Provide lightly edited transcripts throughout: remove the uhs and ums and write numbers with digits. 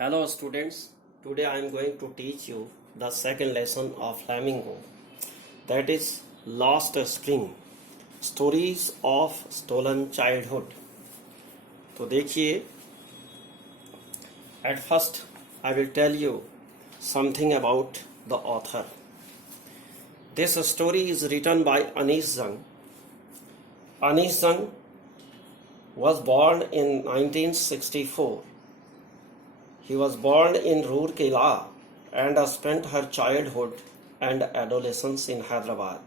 Hello students, today I am going to teach you the second lesson of Flamingo, that is Lost Spring, Stories of Stolen Childhood. तो देखिए, at first I will tell you something about the author. This story is written by Anis Zhang. Anis Zhang was born in 1964. He was born in Roorkela and spent her childhood and adolescence in Hyderabad.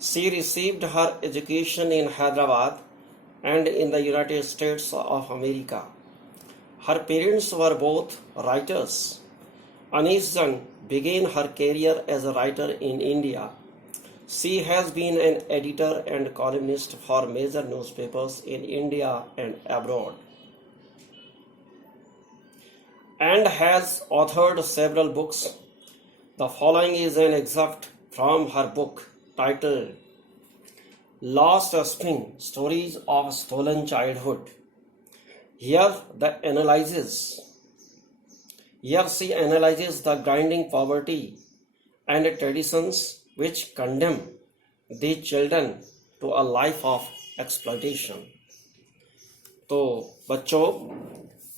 She received her education in Hyderabad and in the United States of America. Her parents were both writers. Anis Zhang began her career as a writer in India. She has been an editor and columnist for major newspapers in India and abroad, and has authored several books. The following is an excerpt from her book titled Lost Spring, Stories of Stolen Childhood. Here she analyzes the grinding poverty and traditions which condemn these children to a life of exploitation. तो बच्चों,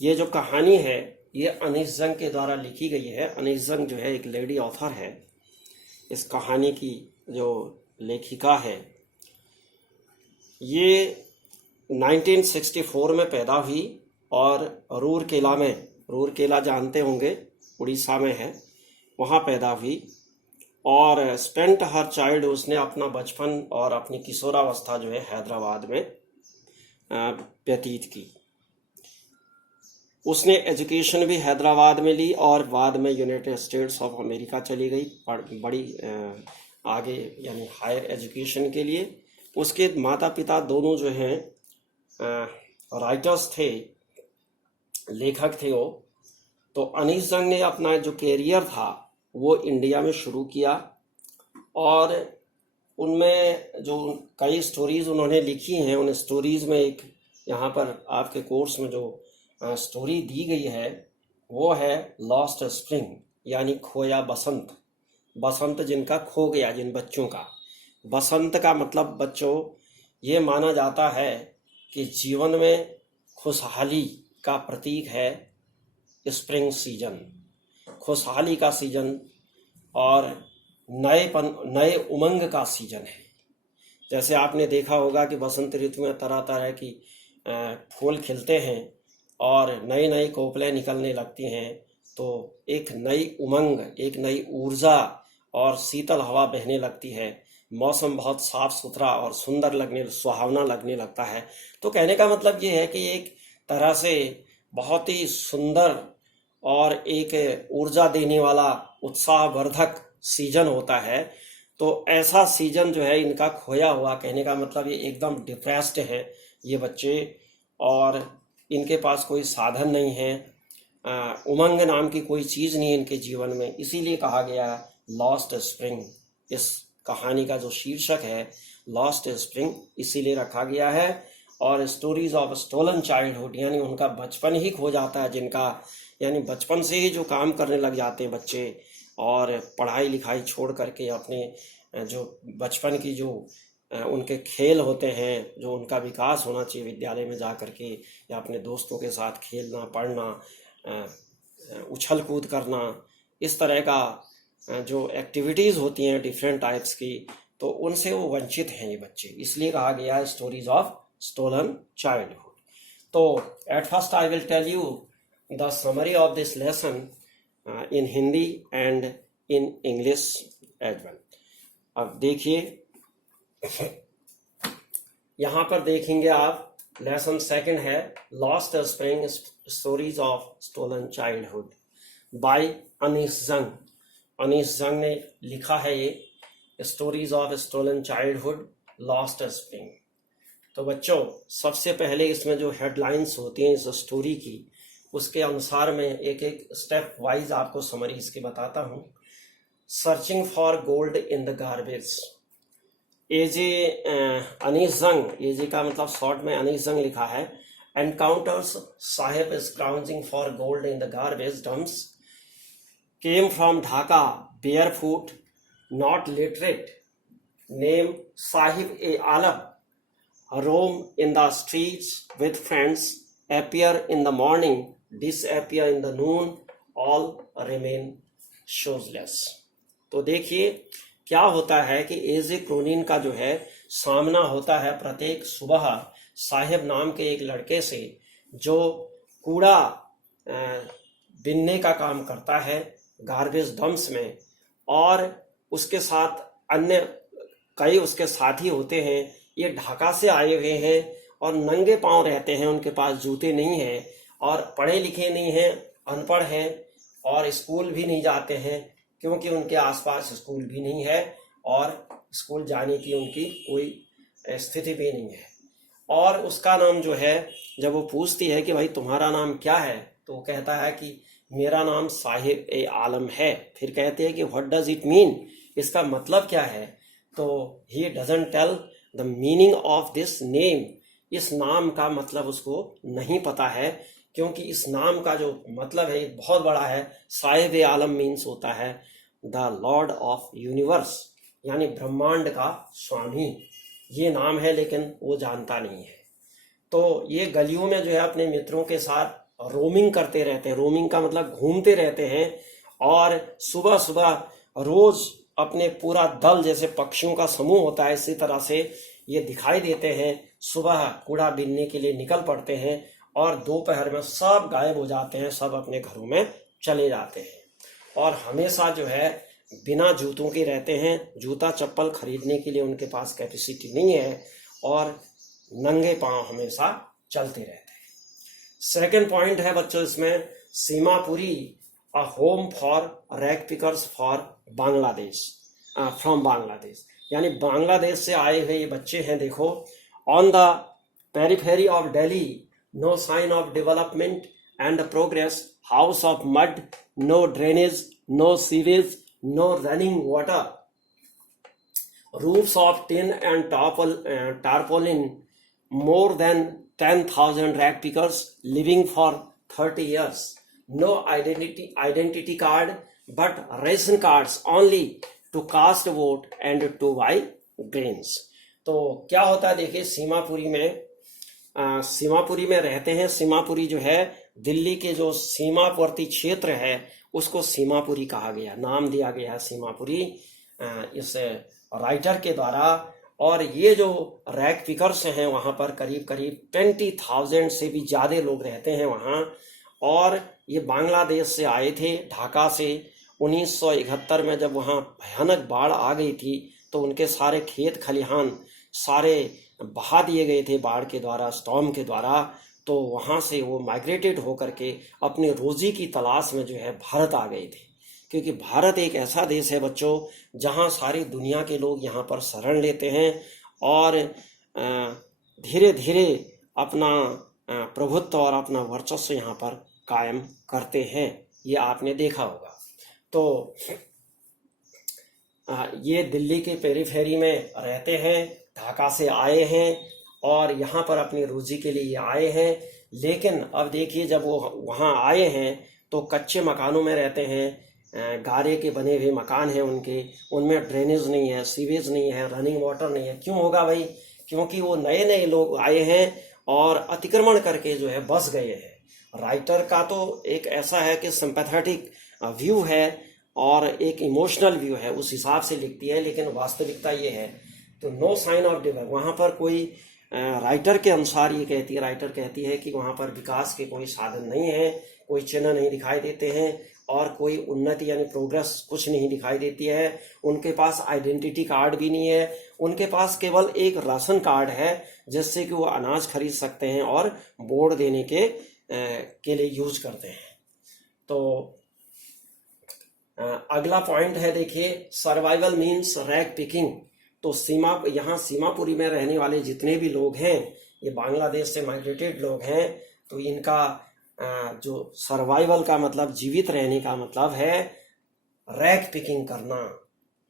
ये जो कहानी है ये अनीस जंग के द्वारा लिखी गई है. अनीस जंग जो है एक लेडी ऑथर है. इस कहानी की जो लेखिका है ये 1964 में पैदा हुई और रूरकेला जानते होंगे, उड़ीसा में है, वहाँ पैदा हुई और स्पेंट हर चाइल्ड, उसने अपना बचपन और अपनी किशोरावस्था जो है हैदराबाद में व्यतीत की. उसने एजुकेशन भी हैदराबाद में ली और बाद में यूनाइटेड स्टेट्स ऑफ अमेरिका चली गई बड़ी आगे यानी हायर एजुकेशन के लिए. उसके माता पिता दोनों जो हैं राइटर्स थे, लेखक थे वो. तो अनीस जंग ने अपना जो कैरियर था वो इंडिया में शुरू किया और उनमें जो कई स्टोरीज उन्होंने लिखी हैं, उन स्टोरीज में एक यहाँ पर आपके कोर्स में जो स्टोरी दी गई है वो है लॉस्ट स्प्रिंग, यानी खोया बसंत. बसंत जिनका खो गया, जिन बच्चों का. बसंत का मतलब बच्चों ये माना जाता है कि जीवन में खुशहाली का प्रतीक है स्प्रिंग सीजन, खुशहाली का सीजन और नए उमंग का सीजन है. जैसे आपने देखा होगा कि बसंत ऋतु में तरह तरह की फूल खिलते हैं और नई नई कोपलें निकलने लगती हैं, तो एक नई उमंग, एक नई ऊर्जा और शीतल हवा बहने लगती है. मौसम बहुत साफ सुथरा और सुहावना लगने लगता है. तो कहने का मतलब ये है कि एक तरह से बहुत ही सुंदर और एक ऊर्जा देने वाला उत्साहवर्धक सीजन होता है. तो ऐसा सीजन जो है इनका खोया हुआ, कहने का मतलब ये एकदम डिप्रेस्ड है ये बच्चे और इनके पास कोई साधन नहीं है, उमंग नाम की कोई चीज़ नहीं है इनके जीवन में. इसीलिए कहा गया लॉस्ट स्प्रिंग. इस कहानी का जो शीर्षक है लॉस्ट स्प्रिंग इसीलिए रखा गया है. और स्टोरीज ऑफ स्टोलन चाइल्डहुड, यानी उनका बचपन ही खो जाता है, जिनका यानी बचपन से ही जो काम करने लग जाते हैं बच्चे और पढ़ाई लिखाई छोड़ करके अपने जो बचपन की जो उनके खेल होते हैं, जो उनका विकास होना चाहिए विद्यालय में जा करके या अपने दोस्तों के साथ खेलना, पढ़ना, उछल कूद करना, इस तरह का जो एक्टिविटीज़ होती हैं डिफरेंट टाइप्स की, तो उनसे वो वंचित हैं ये बच्चे. इसलिए कहा गया है स्टोरीज ऑफ स्टोलन चाइल्डहुड. तो at first I will tell you the summary of this lesson in Hindi and in English as well. अब देखिए, यहाँ पर देखेंगे आप, लेसन सेकंड है lost spring, stories of stolen childhood by Anees Jung. Anees Jung ने लिखा है ये stories of stolen childhood, lost spring. तो बच्चों सबसे पहले इसमें जो हेडलाइंस होती हैं इस स्टोरी की, उसके अनुसार मैं एक एक स्टेप वाइज आपको समरी इसकी बताता हूँ. Searching for gold in the garbage. A J Anees Jung, A J का मतलब शॉर्ट में अनीस जंग लिखा है, encounters Sahib scrounging for gold in the garbage dumps, came from Dhaka barefoot, not literate, named Sahib-e-Alam, roam in the streets with friends, appear in the morning, disappear in the noon, all remain shoeless. तो देखिए क्या होता है कि एजे Cronin का जो है सामना होता है प्रत्येक सुबह साहिब नाम के एक लड़के से जो कूड़ा बिनने का काम करता है गार्बेज डंप्स में, और उसके साथ अन्य कई उसके साथी होते हैं। ये ढाका से आए हुए हैं और नंगे पांव रहते हैं, उनके पास जूते नहीं हैं और पढ़े लिखे नहीं हैं, अनपढ़ हैं और स्कूल भी नहीं जाते हैं क्योंकि उनके आसपास स्कूल भी नहीं है और स्कूल जाने की उनकी कोई स्थिति भी नहीं है। और उसका नाम जो है, जब वो पूछती है कि भाई तुम्हारा नाम क्या है, तो वो कहता है कि मेरा नाम साहिब-ए-आलम है। फिर कहते हैं कि व्हाट डज इट मीन, इसका मतलब क्या है? तो he doesn't tell the meaning of this name, इस नाम का मतलब उसको नहीं पता है क्योंकि इस नाम का जो मतलब है बहुत बड़ा है। साहिब-ए-आलम मीन्स होता है द लॉर्ड ऑफ यूनिवर्स, यानी ब्रह्मांड का स्वामी, ये नाम है, लेकिन वो जानता नहीं है। तो ये गलियों में जो है अपने मित्रों के साथ रोमिंग करते रहते हैं। रोमिंग का मतलब घूमते रहते हैं और सुबह सुबह रोज अपने पूरा दल, जैसे पक्षियों का समूह होता है इसी तरह से ये दिखाई देते हैं। सुबह कूड़ा बीनने के लिए निकल पड़ते हैं और दोपहर में सब गायब हो जाते हैं, सब अपने घरों में चले जाते हैं और हमेशा जो है बिना जूतों के रहते हैं। जूता चप्पल खरीदने के लिए उनके पास कैपेसिटी नहीं है और नंगे पांव हमेशा चलते रहते हैं। सेकंड पॉइंट है बच्चों इसमें, Seemapuri a home for rag pickers for Bangladesh, from Bangladesh, यानी बांग्लादेश से आए हुए ये बच्चे हैं। देखो, on the periphery of Delhi, no sign of development and progress, house of mud, no drainage, no sewage, no running water, roofs of tin and tarpaulin, more than 10,000 rag pickers living for 30 years, no identity card but ration cards only to cast vote and to buy grains. तो क्या होता है देखिए, सीमापुरी में रहते हैं। सीमापुरी जो है दिल्ली के जो सीमावर्ती क्षेत्र है उसको सीमापुरी कहा गया, नाम दिया गया है सीमापुरी इस राइटर के द्वारा। और ये जो रैग पिकर्स हैं वहाँ पर करीब करीब 20,000 से भी ज़्यादा लोग रहते हैं वहाँ, और ये बांग्लादेश से आए थे, ढाका से। 1971 में जब वहाँ भयानक बाढ़ आ गई थी तो उनके सारे खेत खलिहान सारे बहा दिए गए थे बाढ़ के द्वारा, स्टॉर्म के द्वारा। तो वहाँ से वो माइग्रेटेड होकर के अपनी रोजी की तलाश में जो है भारत आ गए थे, क्योंकि भारत एक ऐसा देश है बच्चों जहाँ सारी दुनिया के लोग यहाँ पर शरण लेते हैं और धीरे धीरे अपना प्रभुत्व और अपना वर्चस्व यहाँ पर कायम करते हैं। ये आपने देखा होगा। तो ये दिल्ली के पेरीफेरी में रहते हैं, ढाका से आए हैं और यहाँ पर अपनी रोजी के लिए आए हैं। लेकिन अब देखिए, जब वो वहाँ आए हैं तो कच्चे मकानों में रहते हैं, गारे के बने हुए मकान हैं उनके, उनमें ड्रेनेज नहीं है, सीवेज नहीं है, रनिंग वाटर नहीं है। क्यों होगा भाई? क्योंकि वो नए नए लोग आए हैं और अतिक्रमण करके जो है बस गए हैं। राइटर का तो एक ऐसा है कि सिंपैथेटिक व्यू है और एक इमोशनल व्यू है, उस हिसाब से लिखती है, लेकिन वास्तविकता ये है। तो नो साइन ऑफ डेवलपमेंट, वहाँ पर कोई राइटर के अनुसार ये कहती है, राइटर कहती है कि वहाँ पर विकास के कोई साधन नहीं है, कोई चिन्ह नहीं दिखाई देते हैं और कोई उन्नति यानी प्रोग्रेस कुछ नहीं दिखाई देती है। उनके पास आइडेंटिटी कार्ड भी नहीं है, उनके पास केवल एक राशन कार्ड है जिससे कि वो अनाज खरीद सकते हैं और वोट देने के लिए यूज करते हैं। तो अगला पॉइंट है देखिए, सर्वाइवल मीन्स रैग पिकिंग। तो यहाँ सीमापुरी में रहने वाले जितने भी लोग हैं, ये बांग्लादेश से माइग्रेटेड लोग हैं, तो इनका जो सर्वाइवल का मतलब, जीवित रहने का मतलब है रैग पिकिंग करना,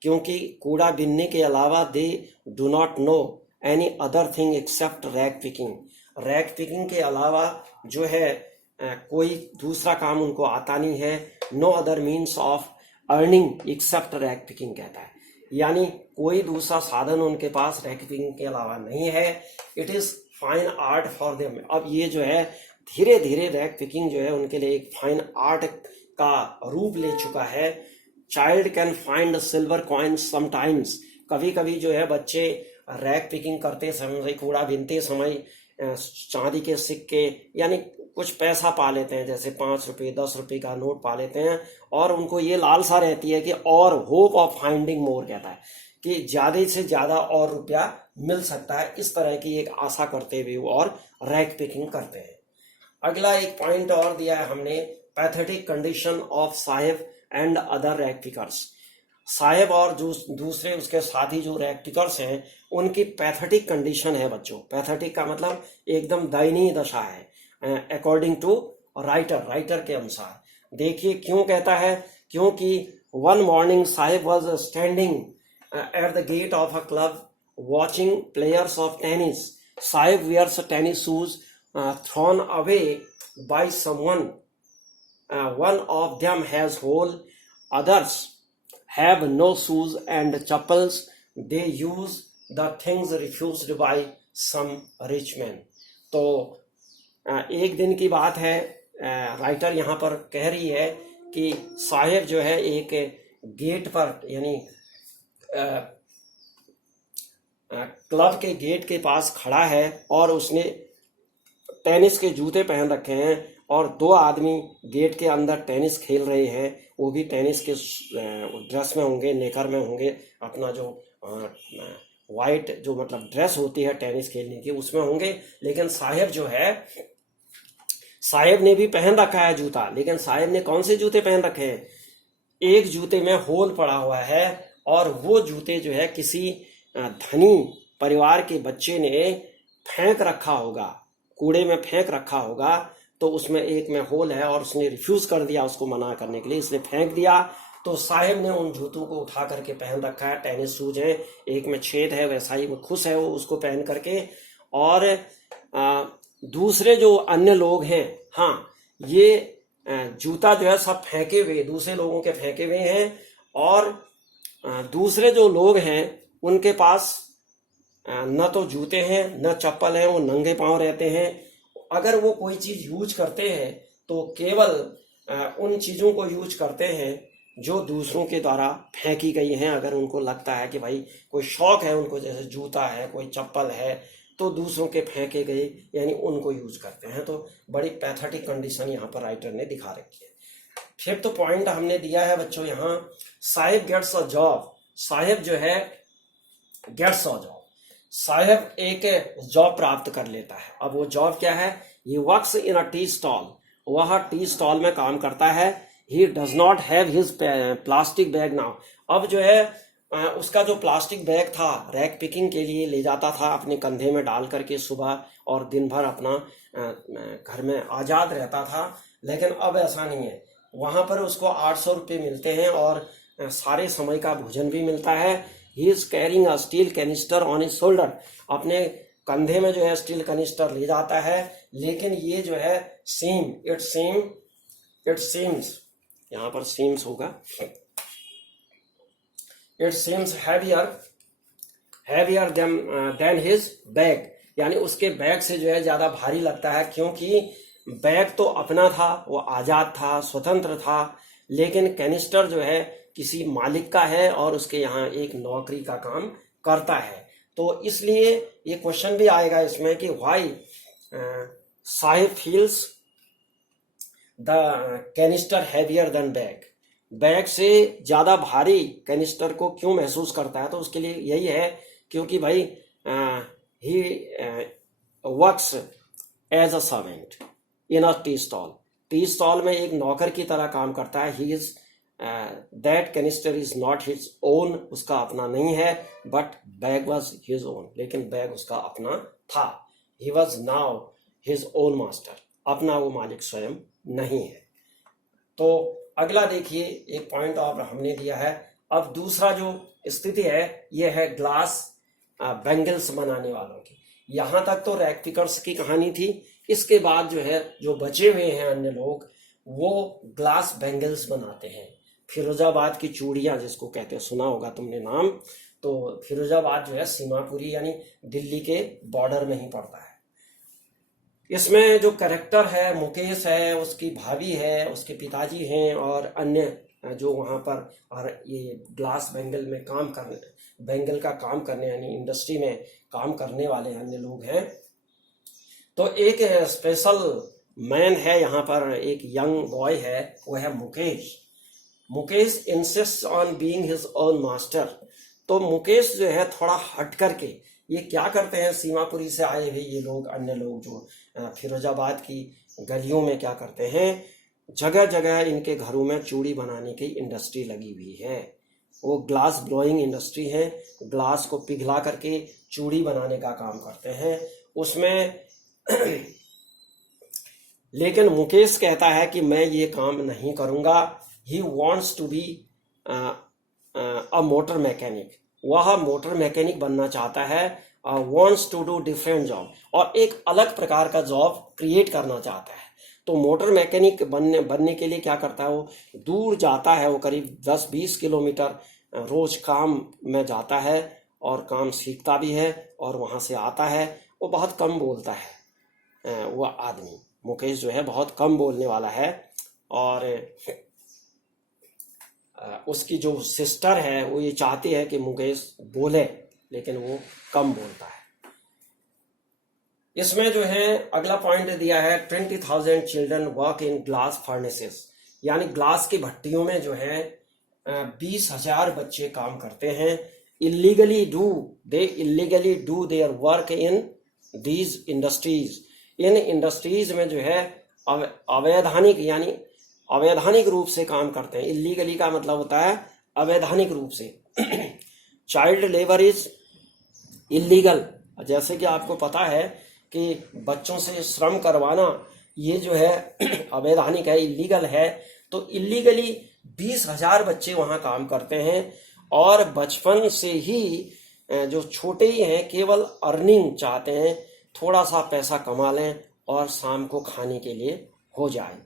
क्योंकि कूड़ा बीनने के अलावा they do not know any other thing except rag picking. Rag picking के अलावा जो है कोई दूसरा काम उनको आता नहीं है। No other means of earning except rag picking कहता है, यानी कोई दूसरा साधन उनके पास रैक पिकिंग के अलावा नहीं है। It is fine art for them. अब ये जो है धीरे धीरे रैक पिकिंग जो है उनके लिए एक फाइन आर्ट का रूप ले चुका है। Child can find silver coins sometimes. कभी कभी जो है बच्चे रैक पिकिंग करते समय, कूड़ा बीनते समय चांदी के सिक्के यानी कुछ पैसा पा लेते हैं, जैसे 5 रुपये 10 रुपये का नोट पा लेते हैं, और उनको ये लालसा रहती है कि और होप ऑफ फाइंडिंग मोर कहता है कि ज्यादा से ज्यादा और रुपया मिल सकता है। इस तरह की एक आशा करते हुए वो और रैक पिकिंग करते हैं। अगला एक पॉइंट और दिया है हमने, pathetic condition of Saheb and other rag pickers. Saheb और जो दूसरे उसके साथी जो रैक पिकर्स हैं उनकी पैथेटिक कंडीशन है बच्चों। पैथेटिक का मतलब एकदम दयनीय दशा है, अकॉर्डिंग टू राइटर के अनुसार। देखिए क्यों कहता है, क्योंकि one morning Saheb was standing at the gate of a club watching players of tennis. Saheb wears tennis shoes thrown away by someone. One of them has hole, others have no shoes and chappals. They use the things refused by some rich man. तो एक दिन की बात है, writer यहाँ पर कह रही है कि साहेब जो है एक गेट पर यानी क्लब के गेट के पास खड़ा है और उसने टेनिस के जूते पहन रखे हैं, और 2 आदमी गेट के अंदर टेनिस खेल रहे हैं। वो भी टेनिस के ड्रेस में होंगे, नेकर में होंगे, अपना जो वाइट जो मतलब ड्रेस होती है टेनिस खेलने की उसमें होंगे। लेकिन साहेब जो है, साहेब ने भी पहन रखा है जूता, लेकिन साहेब ने कौन से जूते पहन रखे हैं? एक जूते में होल पड़ा हुआ है, और वो जूते जो है किसी धनी परिवार के बच्चे ने फेंक रखा होगा, कूड़े में फेंक रखा होगा। तो उसमें एक में होल है और उसने रिफ्यूज कर दिया उसको मना करने के लिए, इसलिए फेंक दिया। तो साहेब ने उन जूतों को उठा करके पहन रखा है, टेनिस शूज है, एक में छेद है, वैसा ही वो खुश है वो उसको पहन करके। और दूसरे जो अन्य लोग हैं, हाँ ये जूता जो है सब फेंके हुए, दूसरे लोगों के फेंके हुए हैं, और दूसरे जो लोग हैं उनके पास न तो जूते हैं न चप्पल हैं, वो नंगे पांव रहते हैं। अगर वो कोई चीज यूज करते हैं तो केवल उन चीजों को यूज करते हैं जो दूसरों के द्वारा फेंकी गई हैं। अगर उनको लगता है कि भाई कोई शौक है उनको, जैसे जूता है, कोई चप्पल है, तो दूसरों के फेंके गए यानी उनको यूज करते हैं। तो बड़ी पैथेटिक कंडीशन यहाँ पर राइटर ने दिखा रखी है। फिर तो पॉइंट हमने दिया है बच्चों यहाँ, साहेब गेट्स अ जॉब। साहेब जो है गेट्स अ जॉब, साहेब एक जॉब प्राप्त कर लेता है। अब वो जॉब क्या है? He works in a tea stall, वह टी स्टॉल में काम करता है। He does not have his plastic bag now. अब जो है उसका जो प्लास्टिक बैग था रैक पिकिंग के लिए ले जाता था अपने कंधे में डाल करके सुबह, और दिन भर अपना घर में आज़ाद रहता था। लेकिन अब ऐसा नहीं है, वहाँ पर उसको 800 रुपये मिलते हैं और सारे समय का भोजन भी मिलता है। He is carrying a steel canister on his shoulder, अपने कंधे में जो है स्टील कैनिस्टर ले जाता है। लेकिन ये जो है इट सीम्स, यहाँ पर सीम्स होगा, it seems heavier than his bag, यानी उसके बैग से जो है ज्यादा भारी लगता है, क्योंकि बैग तो अपना था, वो आजाद था, स्वतंत्र था, लेकिन कैनिस्टर जो है किसी मालिक का है और उसके यहाँ एक नौकरी का काम करता है। तो इसलिए ये क्वेश्चन भी आएगा इसमें कि why Saheb feels the canister heavier than bag, bag से ज्यादा भारी कैनिस्टर को क्यों महसूस करता है? तो उसके लिए यही है क्योंकि भाई he works as a servant in a tea stall, tea stall में एक नौकर की तरह काम करता है। He is that canister is not his own, उसका अपना नहीं है, but bag was his own, लेकिन बैग उसका अपना था। He was now his own master, अपना वो मालिक स्वयं नहीं है। तो अगला देखिए एक पॉइंट और हमने दिया है। अब दूसरा जो स्थिति है ये है ग्लास बैंगल्स बनाने वालों की, यहाँ तक तो रैग पिकर्स की कहानी थी। इसके बाद जो है जो बचे हुए हैं अन्य लोग वो ग्लास बैंगल्स बनाते हैं। फिरोजाबाद की चूड़ियाँ जिसको कहते हैं, सुना होगा तुमने नाम। तो फिरोजाबाद जो है सीमापुरी यानी दिल्ली के बॉर्डर में ही पड़ता है। इसमें जो कैरेक्टर है मुकेश है, उसकी भाभी है, उसके पिताजी हैं और अन्य जो वहाँ पर और ये ग्लास बैंगल में काम करने, बैंगल का काम करने यानी इंडस्ट्री में काम करने वाले अन्य लोग हैं। तो एक स्पेशल मैन है यहाँ पर, एक यंग बॉय है, वो है Mukesh. Mukesh insist on being his own master. तो मुकेश जो है थोड़ा हट करके ये क्या करते हैं, सीमापुरी से आए हुए ये लोग अन्य लोग जो फिरोजाबाद की गलियों में क्या करते हैं, जगह जगह इनके घरों में चूड़ी बनाने की इंडस्ट्री लगी हुई है। वो ग्लास ब्लोइंग इंडस्ट्री है, ग्लास को पिघला करके चूड़ी बनाने का काम करते हैं उसमें। लेकिन मुकेश कहता है कि मैं ये काम नहीं करूंगा। He wants to be a motor mechanic. वह मोटर मैकेनिक बनना चाहता है। Wants to do different job, और एक अलग प्रकार का जॉब क्रिएट करना चाहता है। तो मोटर मैकेनिक बनने के लिए क्या करता है, वो दूर जाता है, वो करीब 10-20 किलोमीटर रोज काम में जाता है और काम सीखता भी है और वहाँ से आता है। वो बहुत कम बोलता है, वो आदमी मुकेश जो है बहुत कम बोलने वाला है। और उसकी जो सिस्टर है वो ये चाहती है कि मुकेश बोले, लेकिन वो कम बोलता है। इसमें जो है अगला पॉइंट दिया है 20,000 children work in glass furnaces, यानी ग्लास की भट्टियों में जो है 20,000 बच्चे काम करते हैं। Illegally do their work in these industries. In industries में जो है अवैधानिक यानी अवैधानिक रूप से काम करते हैं। इलीगली का मतलब होता है अवैधानिक रूप से। Child labour is illegal. जैसे कि आपको पता है कि बच्चों से श्रम करवाना ये जो है अवैधानिक है, इलीगल है। तो इलीगली 20,000 बच्चे वहाँ काम करते हैं और बचपन से ही जो छोटे ही हैं केवल अर्निंग चाहते हैं, थोड़ा सा पैसा कमा लें और शाम को खाने के लिए हो जाए।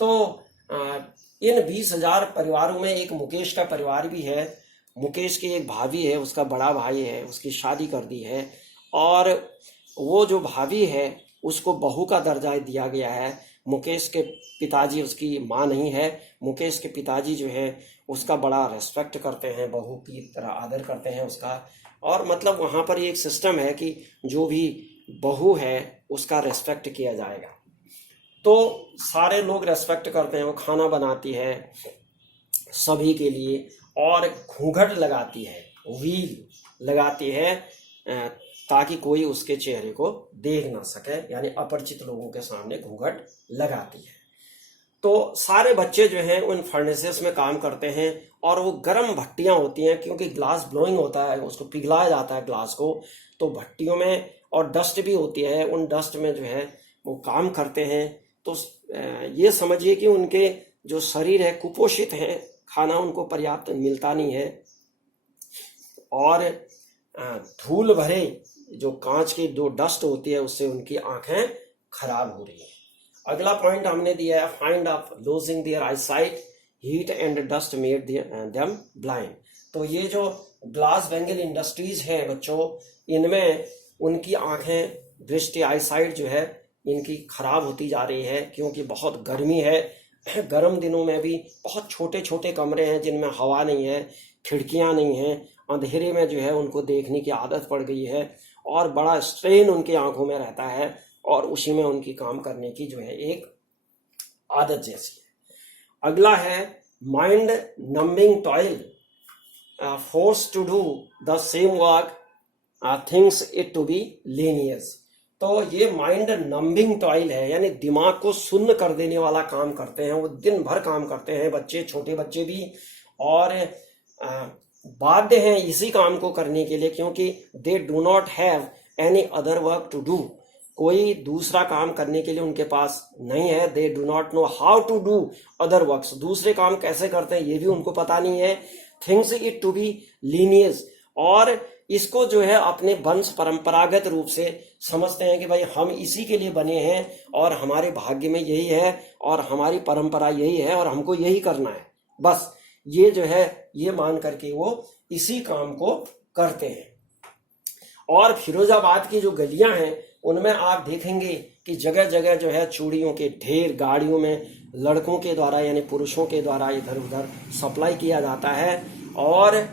तो इन 20,000 परिवारों में एक मुकेश का परिवार भी है। मुकेश की एक भाभी है, उसका बड़ा भाई है, उसकी शादी कर दी है और वो जो भाभी है उसको बहू का दर्जा दिया गया है। मुकेश के पिताजी, उसकी माँ नहीं है, मुकेश के पिताजी जो है उसका बड़ा रेस्पेक्ट करते हैं, बहू की तरह आदर करते हैं उसका। और मतलब वहाँ पर एक सिस्टम है कि जो भी बहू है उसका रेस्पेक्ट किया जाएगा। तो सारे लोग रेस्पेक्ट करते हैं। वो खाना बनाती है सभी के लिए और घूंघट लगाती है, व्हील लगाती है ताकि कोई उसके चेहरे को देख ना सके, यानी अपरिचित लोगों के सामने घूंघट लगाती है। तो सारे बच्चे जो हैं उन फर्नेसेस में काम करते हैं और वो गर्म भट्टियां होती हैं, क्योंकि ग्लास ब्लोइंग होता है, उसको पिघलाया जाता है ग्लास को। तो भट्टियों में और डस्ट भी होती है, उन डस्ट में जो है वो काम करते हैं। तो ये समझिए कि उनके जो शरीर है कुपोषित है, खाना उनको पर्याप्त मिलता नहीं है और धूल भरे जो कांच की जो डस्ट होती है उससे उनकी आंखें खराब हो रही है। अगला पॉइंट हमने दिया है find of losing their eyesight, heat and dust made them blind. तो ये जो ग्लास बैंगल इंडस्ट्रीज है बच्चों, इनमें उनकी आंखें, दृष्टि, आईसाइट जो है इनकी खराब होती जा रही है, क्योंकि बहुत गर्मी है। गर्म दिनों में भी बहुत छोटे छोटे कमरे हैं जिनमें हवा नहीं है, खिड़कियां नहीं हैं, अंधेरे में जो है उनको देखने की आदत पड़ गई है और बड़ा स्ट्रेन उनकी आंखों में रहता है और उसी में उनकी काम करने की जो है एक आदत जैसी है। अगला है mind numbing toil, force to do the same work, thinks it to be लीनियस। तो ये माइंड नंबिंग टॉयल है, यानी दिमाग को सुन्न कर देने वाला काम करते हैं। वो दिन भर काम करते हैं बच्चे, छोटे बच्चे भी, और बाध्य हैं इसी काम को करने के लिए, क्योंकि they do not have any other work to do. कोई दूसरा काम करने के लिए उनके पास नहीं है। They do not know how to do other works, दूसरे काम कैसे करते हैं ये भी उनको पता नहीं है। थिंग्स इट टू बी लीनियस, और इसको जो है अपने वंश परंपरागत रूप से समझते हैं कि भाई हम इसी के लिए बने हैं और हमारे भाग्य में यही है और हमारी परंपरा यही है और हमको यही करना है, बस ये जो है ये मान करके वो इसी काम को करते हैं। और फिरोजाबाद की जो गलियां हैं उनमें आप देखेंगे कि जगह जगह जो है चूड़ियों के ढेर गाड़ियों में लड़कों के द्वारा यानी पुरुषों के द्वारा इधर उधर सप्लाई किया जाता है, और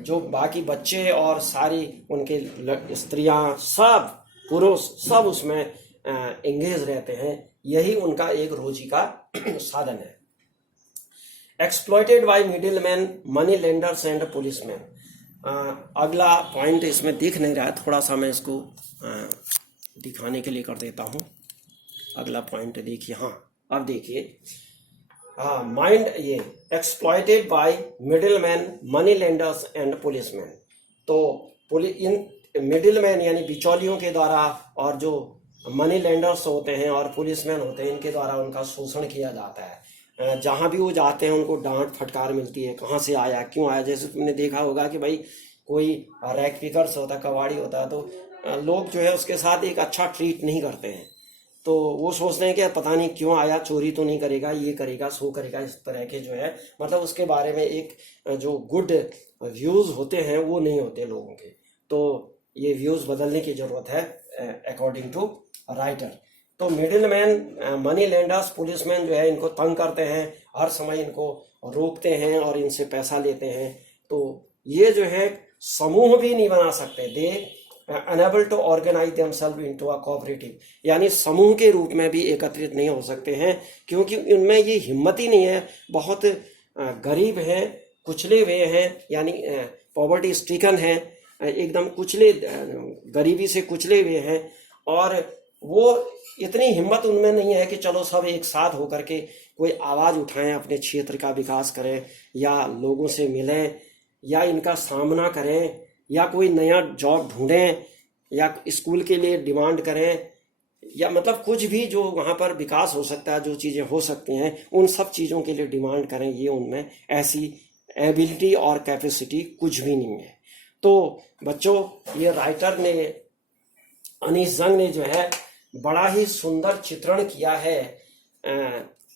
जो बाकी बच्चे और सारी उनके स्त्रियां सब पुरुष सब उसमें एंगेज रहते हैं। यही उनका एक रोजी का साधन है। Exploited bye middleman, money lenders and policeman. अगला पॉइंट इसमें दिख नहीं रहा है, थोड़ा सा मैं इसको दिखाने के लिए कर देता हूँ। अगला पॉइंट देखिए, हाँ अब देखिए, माइंड ये exploited bye middleman, money lenders and policeman. तो इन मिडिलमैन यानी बिचौलियों के द्वारा और जो मनी लेंडर्स होते हैं और पुलिसमैन होते हैं इनके द्वारा उनका शोषण किया जाता है। जहाँ भी वो जाते हैं उनको डांट फटकार मिलती है, कहाँ से आया क्यों आया। जैसे तुमने देखा होगा कि भाई कोई रैक पिकर्स होता है, कबाड़ी होता है, तो लोग जो है उसके साथ एक अच्छा ट्रीट नहीं करते हैं, तो वो सोचते हैं कि पता नहीं क्यों आया, चोरी तो नहीं करेगा, ये करेगा सो करेगा, इस तरह के जो है मतलब उसके बारे में एक जो गुड व्यूज़ होते हैं वो नहीं होते लोगों के। तो ये व्यूज़ बदलने की ज़रूरत है अकॉर्डिंग टू राइटर। तो मिडिलमैन, मनी लेंडर्स, पुलिसमैन जो है इनको तंग करते हैं, हर समय इनको रोकते हैं और इनसे पैसा लेते हैं। तो ये जो है समूह भी नहीं बना सकते, they unable to organise themselves into a cooperative, यानी समूह के रूप में भी एकत्रित नहीं हो सकते हैं क्योंकि इनमें ये हिम्मत ही नहीं है। बहुत गरीब हैं, कुचले हुए हैं, यानी पॉवर्टी स्ट्रिकन हैं, एकदम कुचले, गरीबी से कुचले हुए हैं, और वो इतनी हिम्मत उनमें नहीं है कि चलो सब एक साथ होकर के कोई आवाज़ उठाएं, अपने क्षेत्र का विकास करें या लोगों से मिलें या इनका सामना करें या कोई नया जॉब ढूंढें या स्कूल के लिए डिमांड करें, या मतलब कुछ भी जो वहाँ पर विकास हो सकता है, जो चीज़ें हो सकती हैं उन सब चीज़ों के लिए डिमांड करें। ये उनमें ऐसी एबिलिटी और कैपेसिटी कुछ भी नहीं है। तो बच्चों, ये राइटर ने, अनीश जंग ने जो है बड़ा ही सुंदर चित्रण किया है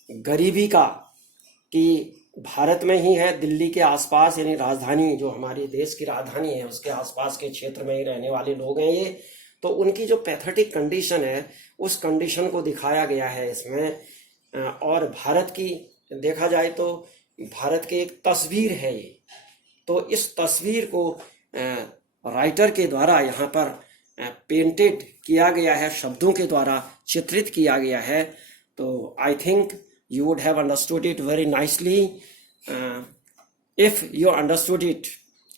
गरीबी का, कि भारत में ही है, दिल्ली के आसपास, यानी राजधानी जो हमारे देश की राजधानी है उसके आसपास के क्षेत्र में ही रहने वाले लोग हैं ये। तो उनकी जो पैथेटिक कंडीशन है उस कंडीशन को दिखाया गया है इसमें। और भारत की देखा जाए तो भारत की एक तस्वीर है ये, तो इस तस्वीर को राइटर के द्वारा यहाँ पर पेंटेड किया गया है, शब्दों के द्वारा चित्रित किया गया है। तो I think you would have understood it very nicely. If you understood it,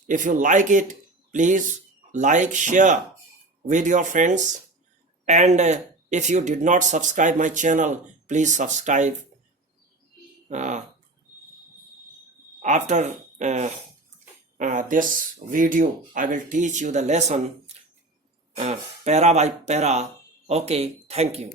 if you like it, please like, share with your friends. And if you did not subscribe my channel, please subscribe. After this video, I will teach you the lesson para by para. Okay, thank you.